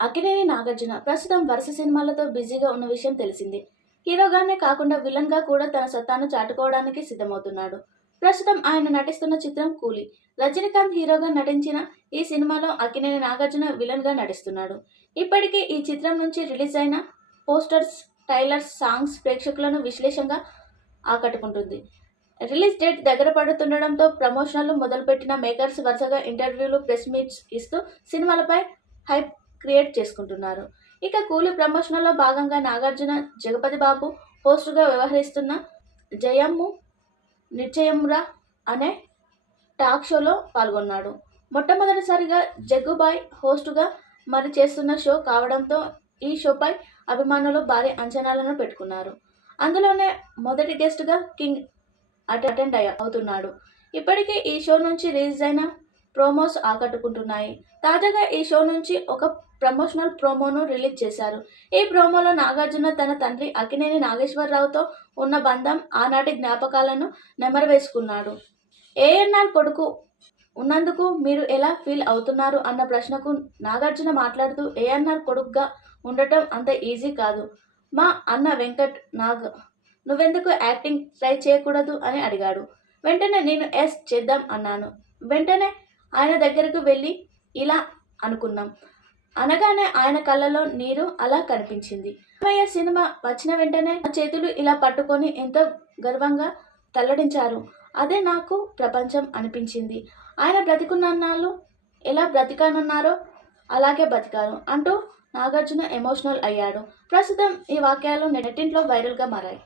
అక్కినేని నాగార్జున ప్రస్తుతం వరుస సినిమాలతో బిజీగా ఉన్న విషయం తెలిసిందే. హీరోగానే కాకుండా విలన్గా కూడా తన సత్తాను చాటుకోవడానికి సిద్ధమవుతున్నాడు. ప్రస్తుతం ఆయన నటిస్తున్న చిత్రం కూలీ. రజనీకాంత్ హీరోగా నటించిన ఈ సినిమాలో అక్కినేని నాగార్జున విలన్గా నటిస్తున్నాడు. ఇప్పటికే ఈ చిత్రం నుంచి రిలీజ్ అయిన పోస్టర్స్, ట్రైలర్స్, సాంగ్స్ ప్రేక్షకులను విశ్లేషంగా ఆకట్టుకుంటుంది. రిలీజ్ డేట్ దగ్గర పడుతుండడంతో ప్రమోషన్లు మొదలుపెట్టిన మేకర్స్ వరుసగా ఇంటర్వ్యూలు, ప్రెస్ మీట్స్ ఇస్తూ సినిమాలపై హైప్ క్రియేట్ చేసుకుంటున్నారు. ఇక కూలీ ప్రమోషన్లో భాగంగా నాగార్జున జగపతి బాబు హోస్టుగా వ్యవహరిస్తున్న జయమ్ము నిశ్చయమురా అనే టాక్ షోలో పాల్గొన్నాడు. మొట్టమొదటిసారిగా జగ్గుబాయ్ హోస్టుగా మరి చేస్తున్న షో కావడంతో ఈ షోపై అభిమానులు భారీ అంచనాలను పెట్టుకున్నారు. అందులోనే మొదటి గెస్ట్గా కింగ్ అటెండ్ అవుతున్నాడు. ఇప్పటికే ఈ షో నుంచి రిలీజ్ అయిన ప్రోమోస్ ఆకట్టుకుంటున్నాయి. తాజాగా ఈ షో నుంచి ఒక ప్రమోషనల్ ప్రోమోను రిలీజ్ చేశారు. ఈ ప్రోమోలో నాగార్జున తన తండ్రి అక్కినేని నాగేశ్వరరావుతో ఉన్న బంధం, ఆనాటి జ్ఞాపకాలను నెమరువేసుకున్నాడు. ఏఎన్నార్ కొడుకు ఉన్నందుకు మీరు ఎలా ఫీల్ అవుతున్నారు అన్న ప్రశ్నకు నాగార్జున మాట్లాడుతూ, ఏఎన్నార్ కొడుకుగా ఉండటం అంత ఈజీ కాదు. మా అన్న వెంకట్ నాగ్ నువ్వెందుకు యాక్టింగ్ ట్రై చేయకూడదు అని అడిగాడు. వెంటనే నేను ఎస్ చేద్దాం అన్నాను. వెంటనే ఆయన దగ్గరకు వెళ్ళి ఇలా అనుకున్నాం అనగానే ఆయన కళ్ళలో నీరు అలా కనిపించింది. అమ్మయ్య సినిమా వచ్చిన వెంటనే నా చేతులు ఇలా పట్టుకొని ఎంతో గర్వంగా తల్లడించారు. అదే నాకు ప్రపంచం అనిపించింది. ఆయన బ్రతికున్నన్నాళ్ళు ఎలా బ్రతికానన్నారో అలాగే బతికారు అంటూ నాగార్జున ఎమోషనల్ అయ్యాడు. ప్రస్తుతం ఈ వాక్యాలు నెట్టింట్లో వైరల్గా మారాయి.